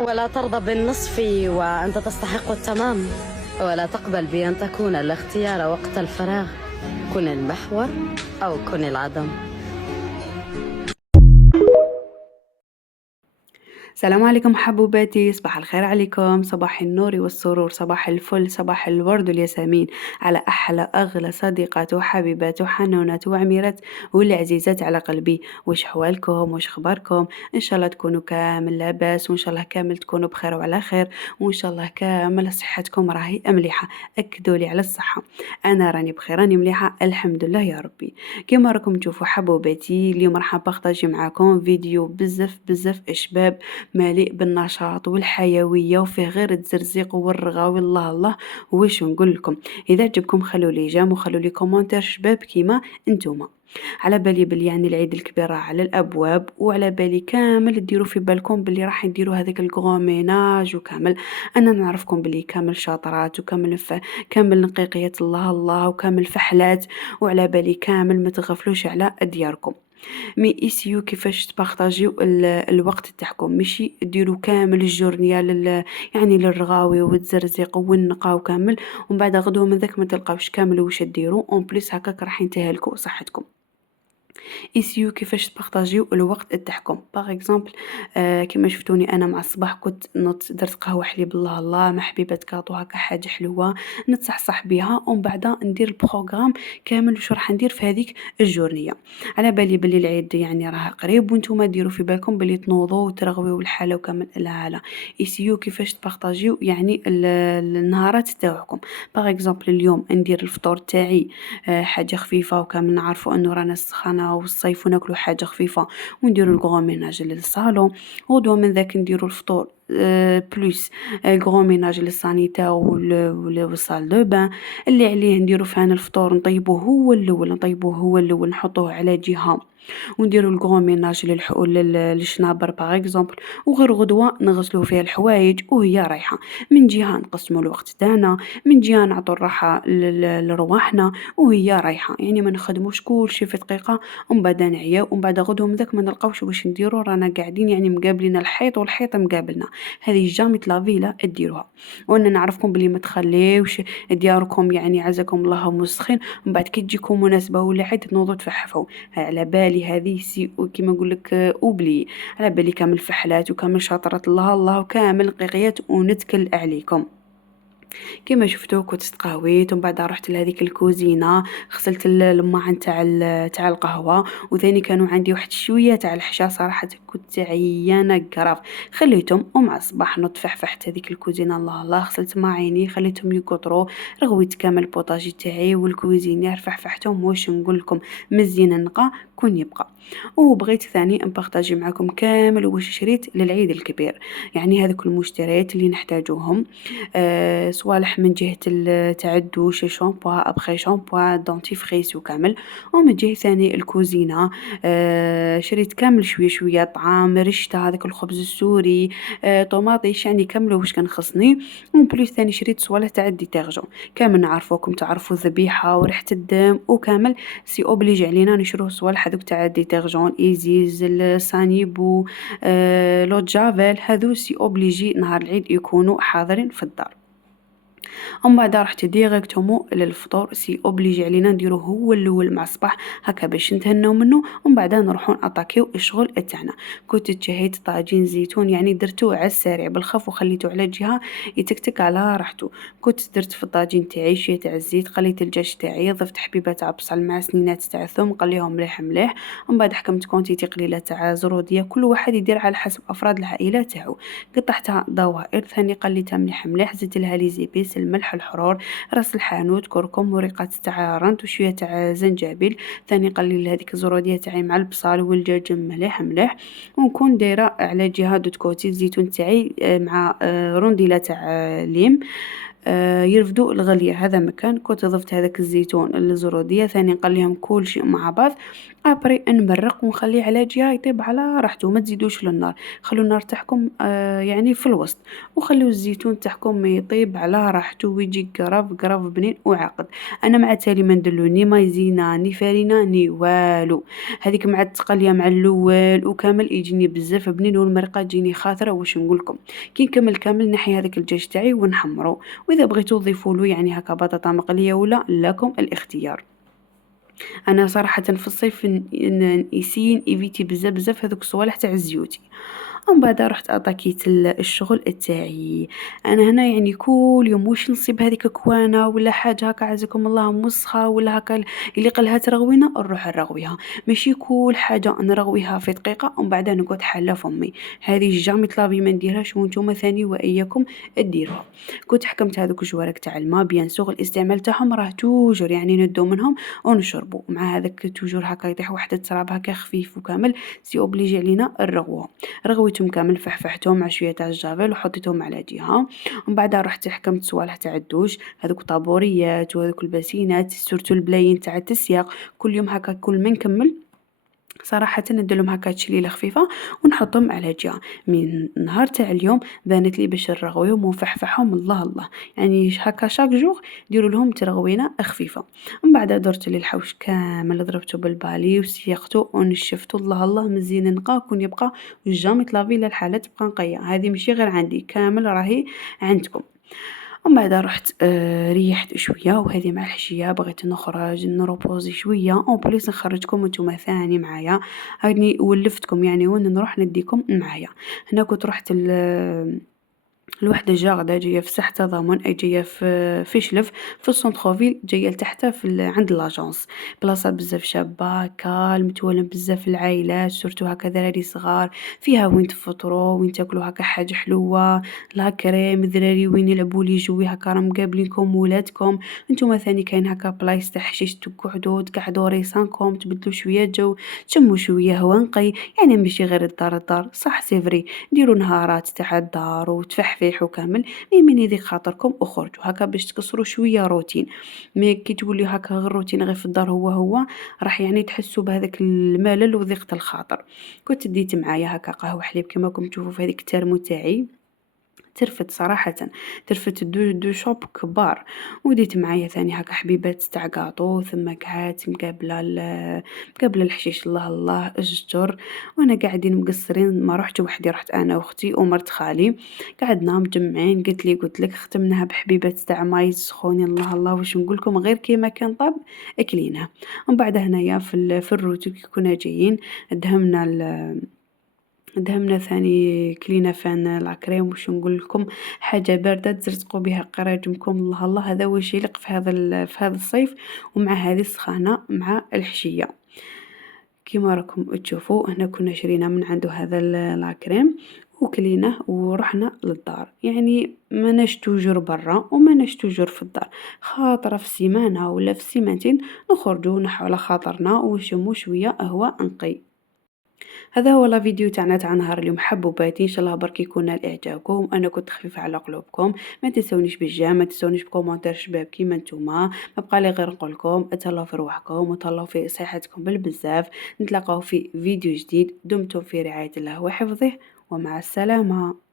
ولا ترضى بالنصف وأنت تستحق التمام، ولا تقبل بأن تكون الاختيار وقت الفراغ. كن المحور أو كن العدم. السلام عليكم حبوباتي، صباح الخير عليكم، صباح النور والسرور، صباح الفل، صباح الورد والياسمين على أحلى أغلى صديقات وحبيبات وحنونات وعميرات والعزيزات على قلبي. وش حوالكم؟ وش خباركم؟ إن شاء الله تكونوا كامل لاباس، وإن شاء الله كامل تكونوا بخير وعلى خير، وإن شاء الله كامل صحتكم راهي مليحة. أكدوا لي على الصحة. أنا راني بخير، راني مليحة الحمد لله يا ربي. كما راكم تشوفوا حبوباتي، اليوم راح نبارطاجي معاكم فيديو بزاف بزاف شباب، مليء بالنشاط والحيوية وفيه غير التزرزيق والرغاوي. الله الله، واش نقول لكم؟ اذا عجبكم خلوا لي جيم وخلوا لي كومونتير شباب كيما انتوما. على بالي بلي يعني العيد الكبير راه على الابواب، وعلى بالي كامل ديروا في بالكم بلي راح نديروا هذاك الكغوميناج وكامل. انا نعرفكم بلي كامل شاطرات وكامل كامل نقيقيات، الله الله، وكامل فحلات، وعلى بالي كامل ما تغفلوش على دياركم. مي اسيو كيفاش تبارطاجيو الوقت تاعكم، ماشي ديروا كامل الجورنيه يعني للرغاوي والتزرزيق والنقا وكامل، ومن بعد غدوه من ذاك ما تلقاوش كامل واش ديروا اون بليس هكاك راح ينتهي لكم صحتكم. اسيو كيفاش تبارطاجيو الوقت تاعكم. باغ اكزومبل كيما شفتوني انا مع الصباح كنت نط درت قهوه حليب، الله الله، مع حبيبه كاطو هكا حاجه حلوه نتصحصح بها، ومن بعد ندير البروغرام كامل واش راح ندير في هذيك الجورنيه. على بالي بلي العيد يعني راه قريب، وانتم ديروا في بالكم بلي تنوضوا وترغويوا الحاله وكامل. لا لا، اسيو كيفاش تبارطاجيو يعني النهارات تاعكم. باغ اكزومبل اليوم ندير الفطور تاعي حاجه خفيفه، وكامل نعرفوا انه رانا السخانه والصيف وناكلوا حاجه خفيفه، ونديروا الكغوميناج للصالون. غدوه من ذاك نديروا الفطور بلوس الكغوميناج للسانيتير والصال دو بان. اللي عليه نديروا فان الفطور نطيبوه هو الاول، نحطوه على جهه، ونديروا الكغوميناج للشنابر باغ اكزومبل، وغير غدوه نغسلوا فيها الحوايج وهي رايحه. من جهه نقسموا الوقت تاعنا، من جهه نعطوا الراحه لرواحنا وهي رايحه، يعني ما نخدموش كل شيء في دقيقه ومن بعد نعيا، ومن بعد غدوه من ذاك ما نلقاوش واش نديروا، رانا قاعدين يعني مقابلين الحيط والحيط مقابلنا. هذه جامي تلافي لا ديروها. وانا نعرفكم بلي ما تخليوش دياركم يعني عزكم الله مسخين، ومن بعد كي تجيكم مناسبه ولا عيد تنوضوا تفحفوا. على بالي هذه سي كيما نقول لك اوبلي. على بالي كامل فحلات وكامل شاطرات، الله الله، وكامل قيقيات ونتكل عليكم. كما شفتوا كنت تقهويت، ومن بعد رحت لهذيك الكوزينه غسلت الماعن تاع القهوه، وثاني كانوا عندي واحد شويه تاع الحشا، صراحه كنت عيانه قراف، خليتهم ومع الصباح نطفحفحت هذيك الكوزينه، الله الله، غسلت ماعيني خليتهم يقطروا، رغويت كامل البوطاجي تاعي والكوزينير فحفحتهم، واش نقول لكم مزيان نقا كون يبقى. وبغيت ثاني نبارطاجي معكم كامل واش شريت للعيد الكبير، يعني هذوك المشتريات اللي نحتاجوهم، صوالح من جهة تاع الدوش، شامبوا ابخي شامبوا دونتيفريس وكامل، ومن جهة ثاني الكوزينة شريت كامل شوية شوية طعام، رشته هذاك الخبز السوري، طوماطيش، يعني كامل واش كان خصني. ومن بليس ثاني شريت صوالح تاع الديتيرجون، كامل نعرفوكم تعرفوا الذبيحة وريحة الدم وكامل، سي اوبليج علينا نشرو صوالح هذوك تاع الديتيرجون، ايزيز، السانيبو، لو جافيل، هذو سي اوبليجي نهار العيد يكونوا حاضرين في الدار. ومن بعد رحت ديريكتومون للفطور، سي اوبليجي علينا نديروه هو الاول مع الصباح هكا باش نتهناو منه، ومن بعد نروحو ناتاكيو الشغل تاعنا. كنت تشهيت طاجين زيتون، يعني درتوه على السريع بالخف وخليته على جهه يتكتك على راحته. كنت درت في الطاجين تاعي شويه تاع الزيت، قليت الدجاج تاعي، ضفت حبيبه تاع بصل مع سنينات تاع ثوم، قليهم مليح مليح، ومن بعد حكمت كونتيتي قليله تاع زروديه، كل واحد يدير على حسب افراد العائله تاعو. قطعتها دوائر، ثاني قليتها مليح مليح، زدت لها لي زيبيس، الملح، الحرور، راس الحانوت، كركم، وريقات تاع رنت، وشويه تاع زنجبيل. ثاني قليل هذيك الزروديه تاعي مع البصل والدجاج مليح مليح، ونكون دايره على جهه دوت كوتي الزيتون تاعي مع رونديله تاع ليم. يرفدوا الغليه. هذا مكان كنت ضفت هذاك الزيتون الزروديه، ثاني نقليهم كل شيء مع بعض. ابري نمرق ونخليه على جهه يطيب على راحته، ما تزيدوش للنار، خلوا النار تاعكم يعني في الوسط، وخلوا الزيتون تاعكم يطيب على راحته ويجي قرف قرف بنين وعاقد. انا مع التالي ما نديرلو ني مايزينا ني فرينه ني والو، هذيك مع التقليه مع الاول وكامل يجيني بزاف بنين، والمرقه تجيني خاطره. واش نقول لكم، كي نكمل كامل نحي هذاك الدجاج تاعي ونحمرو، واذا بغيتو تضيفوا له يعني هكا بطاطا مقليه ولا لكم الاختيار. انا صراحه في الصيف نسين ايفيتي بزاف بزاف هذوك الصوالح تاع الزيوتي. ومن بعد رحت اتاكيت الشغل تاعي. انا هنا يعني كل يوم واش نصيب هذيك كوانه ولا حاجه هكا عزكم الله مسخه ولا هكا اللي قالها تروينا نروح نرويها، ماشي كل حاجه نرويها في دقيقه ومن بعد نقعد حاله فمي. هذه جامي طلابي ما نديرهاش وانتم ثاني واياكم ديروها. كنت حكمت هذوك الجوارك تاع الماء بيان سوغ الاستعمال تاعهم راه توجور يعني ندو منهم ونشربوا مع هذاك توجور هكا يطيح واحد التراب هكا خفيف وكامل، سي اوبليجي علينا نروهم. رغويتهم كامل فحفحتهم مع شويه تاع الجافيل وحطيتهم على جهه. ومن بعد رحت حكمت صوالح تاع الدوش، هذوك طابوريات وهذوك الباسينات سورتو البلاين تاع التسياق. كل يوم هكا كل ما نكمل صراحة نديرلهم هكا تشليله خفيفة ونحطهم على جهة. من نهار تاع اليوم بانت لي باش نرغويهم ونفحفحهم الله الله، يعني هكا شاك جوغ ديروا لهم ترغوينه خفيفة. من بعد درت لي الحوش كامل ضربته بالبالي وسيقته ونشفته الله الله مزيان نقا كون يبقى جامي طلافي للحالة تبقى نقيه. هذه ماشي غير عندي كامل راهي عندكم. ومن بعد رحت ريحت شويه، وهذه مع الحشيه بغيت نخرج نروبوزي شويه اون بليس نخرجكم نتوما ثاني معايا. هاني ولفتكم يعني وين نروح نديكم معايا. هنا كنت رحت الوحدة جاردة جاية في ساحة تضامن، أي جاية في شلف في السونتروفيل، جاية لتحت عند لاجونس. بلاصة بزاف شابة كالم تولم بزاف العائلات سورتو هكا دراري صغار، فيها وين تفطروا وين تاكلوا هكا حاجة حلوة، لا كريم دراري وين يلعبوا لي جوي هكا راهم مقابلينكم ولادكم. انتوما ثاني كاين هكا بلايص تاع حشيش تقعدوا ريسانكم تبدلوا شوية جو، تشموا شوية هوا نقي، يعني ماشي غير الدار صح سيفري ديروا نهارات تاع الدار وتفحفيحوا كامل، مي من يضيق خاطركم وخرجوا هكا باش تكسروا شويه روتين. مي كي تولي هكا غير روتين غير في الدار هو راح يعني تحسوا بهذاك الملل وضيقه الخاطر. كنت ديت معايا هكا قهوه حليب كما راكم تشوفوا في هذيك الترمو تاعي، ترفد صراحة، ترفد دو شوب كبار. وديت معايا ثاني هكا حبيبات تاع كاطو ثم قعدت مقابله الحشيش الله الله الجدر، وانا قاعدين مقصرين ما رحت وحدي، رحت انا واختي ومرت خالي قعدنا مجمعين. قلت لك ختمناها بحبيبات تاع ماي سخونين الله الله واش نقول لكم غير كيما كان طاب اكلينها. ومن بعد هنايا في الروتو كي كنا جايين دهمنا ثاني كلينا فان لاكريم واش نقول لكم حاجه بارده تزرزقوا بها قراجمكم الله الله. هذا واش يليق في هذا الصيف ومع هذه السخانه مع الحشيه. كيما راكم تشوفوا هنا كنا شرينا من عنده هذا لاكريم وكليناه ورحنا للدار، يعني ما نشتوجر برا وما نشتوجر في الدار، خاطر في سيمانه ولا في سيمانتين نخرجوا نحو على خاطرنا ونشموا شويه هواء نقي. هذا هو لا فيديو تاعنا تاع نهار اليوم حبوباتي، ان شاء الله برك يكون لاعجابكم. انا كنت خفيفه على قلوبكم، ما تنسونيش بالجيم، ما تنسونيش بكومونتير شباب كيما نتوما. ما بقى لي غير نقول لكم اتهلاو في روحكم وتهلاو في صحتكم بالبزاف. نتلاقاو في فيديو جديد، دمتم في رعايه الله وحفظه ومع السلامه.